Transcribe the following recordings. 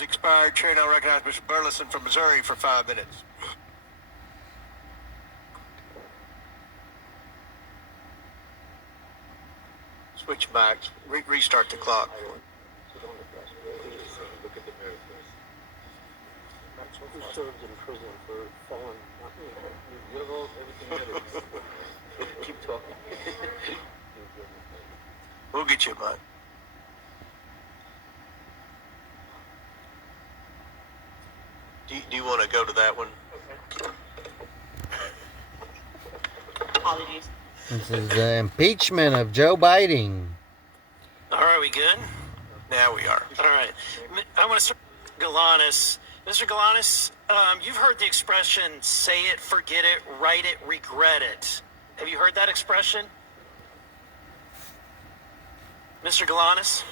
Expired. Chair now recognize Mr. Burleson from Missouri for 5 minutes. Switch back. Restart the clock. Who served in prison for felon? You know everything. Keep talking. We'll get you, bud. Do you want to go to that one? Apologies. This is the impeachment of Joe Biden. All right, we good? Now we are. All right. I want to start with Galanis. Mr. Galanis, you've heard the expression, say it, forget it, write it, regret it. Have you heard that expression? Mr. Galanis?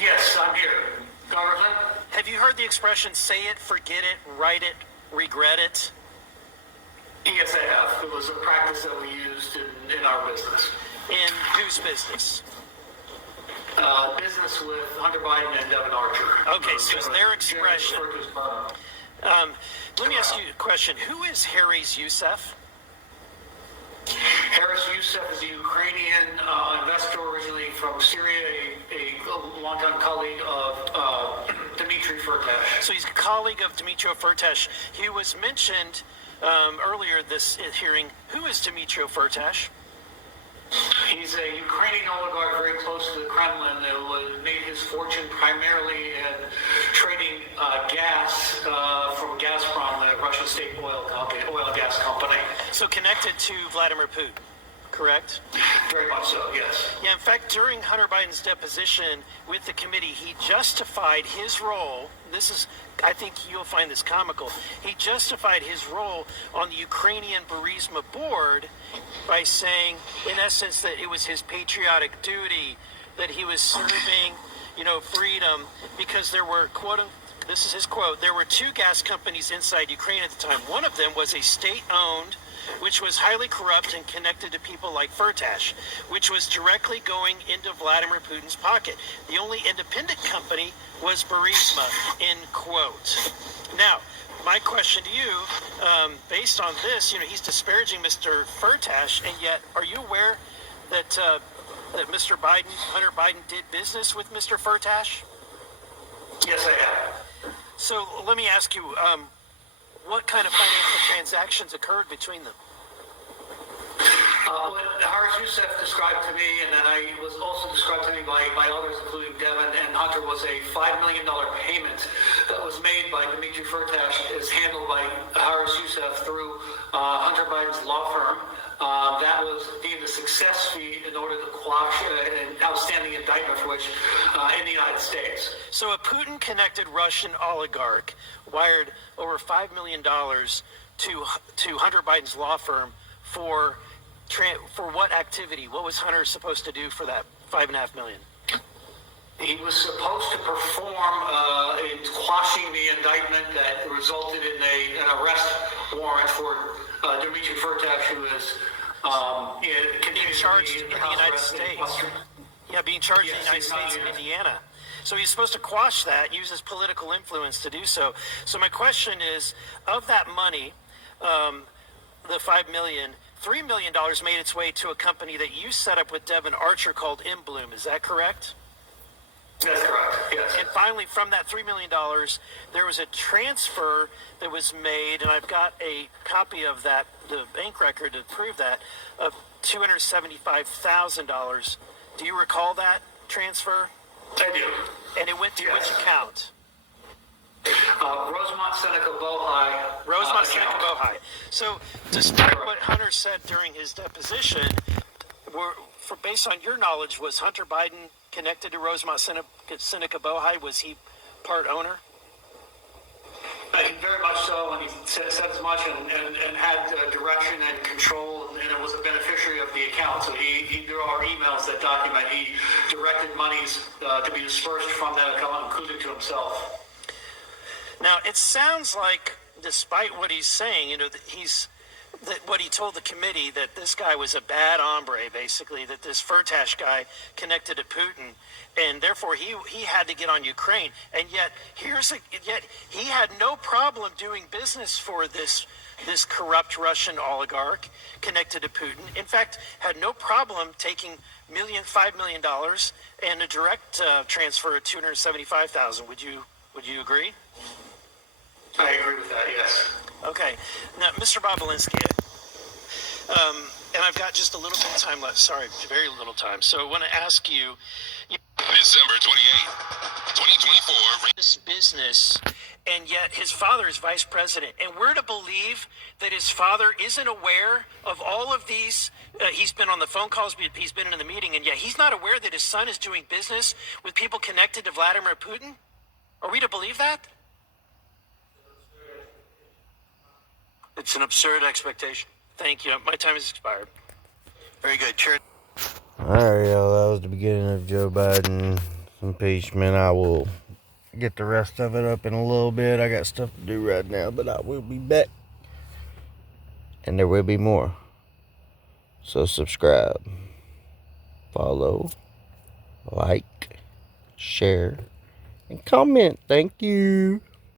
Yes, I'm here. Congressman? Have you heard the expression, say it, forget it, write it, regret it? Yes, I have. It was a practice that we used in our business. In whose business? Business with Hunter Biden and Devin Archer. Okay, so it's their expression. Let me ask you a question. Who is Harry's Youssef? Harris Youssef is a Ukrainian investor originally from Syria, a longtime colleague of Dmitry Firtash. So he's a colleague of Dmitry Firtash. He was mentioned earlier this hearing. Who is Dmitry Firtash? He's a Ukrainian oligarch very close to the Kremlin that made his fortune primarily in trading gas from Gazprom, the Russian state oil and gas company. So connected to Vladimir Putin, correct? Very much so, yes. Yeah, in fact, during Hunter Biden's deposition with the committee, he justified his role. I think you'll find this comical. He justified his role on the Ukrainian Burisma board by saying, in essence, that it was his patriotic duty, that he was serving, freedom, because there were, this is his quote, there were two gas companies inside Ukraine at the time. One of them was a state-owned, which was highly corrupt and connected to people like Firtash, which was directly going into Vladimir Putin's pocket. The only independent company was Burisma, end quote. Now, my question to you, based on this, he's disparaging Mr. Firtash, and yet, are you aware that that Mr. Biden, Hunter Biden, did business with Mr. Firtash? Yes, I have. So let me ask you, what kind of financial transactions occurred between them? What Harris Youssef described to me, and then I was also described to me by others, including Devin and Hunter, was a $5 million payment that was made by Dmitry Firtash, is handled by Harris Youssef through Hunter Biden's law firm. That was deemed a success fee in order to quash an outstanding indictment for which in the United States. So a Putin-connected Russian oligarch wired over $5 million to Hunter Biden's law firm for what activity? What was Hunter supposed to do for that $5.5 million? He was supposed to perform in quashing the indictment that resulted in an arrest warrant for Dmitry Firtash, who is being charged in the United States. Yeah, being charged in the United States in Indiana. So he's supposed to quash that, use his political influence to do so. So my question is, of that money, the $5 million, $3 million made its way to a company that you set up with Devin Archer called Bloom. Is that correct? That's correct, yes. And finally, from that $3 million, there was a transfer that was made, and I've got a copy of that, the bank record to prove that, of $275,000. Do you recall that transfer? I do. And it went to which account? Rosemont Seneca Bohai. Rosemont Seneca Bohai. So, despite what Hunter said during his deposition, based on your knowledge, was Hunter Biden connected to Rosemont Seneca Bohai? Was he part owner? Very much so, and he said as much and had direction and control, and it was a beneficiary of the account. So there are emails that document he directed monies to be dispersed from that account, including to himself. Now, it sounds like, despite what he's saying, he's that what he told the committee, that this guy was a bad hombre, basically, that this Firtash guy connected to Putin, and therefore he had to get on Ukraine. And yet yet he had no problem doing business for this corrupt Russian oligarch connected to Putin. In fact, had no problem taking $5 million and a direct transfer of $275,000. Would you agree? I agree with that, yes. Okay. Now, Mr. Bobolinsky, and I've got just a little bit of time left. Sorry, very little time. So I want to ask you, December 28th, 2024. this business, and yet his father is vice president. And we're to believe that his father isn't aware of all of these. He's been on the phone calls, he's been in the meeting, and yet he's not aware that his son is doing business with people connected to Vladimir Putin? Are we to believe that? It's an absurd expectation. Thank you. My time has expired. Very good. Chair. Alright, y'all, that was the beginning of Joe Biden's impeachment. I will get the rest of it up in a little bit. I got stuff to do right now, but I will be back. And there will be more. So subscribe, follow, like, share, and comment. Thank you.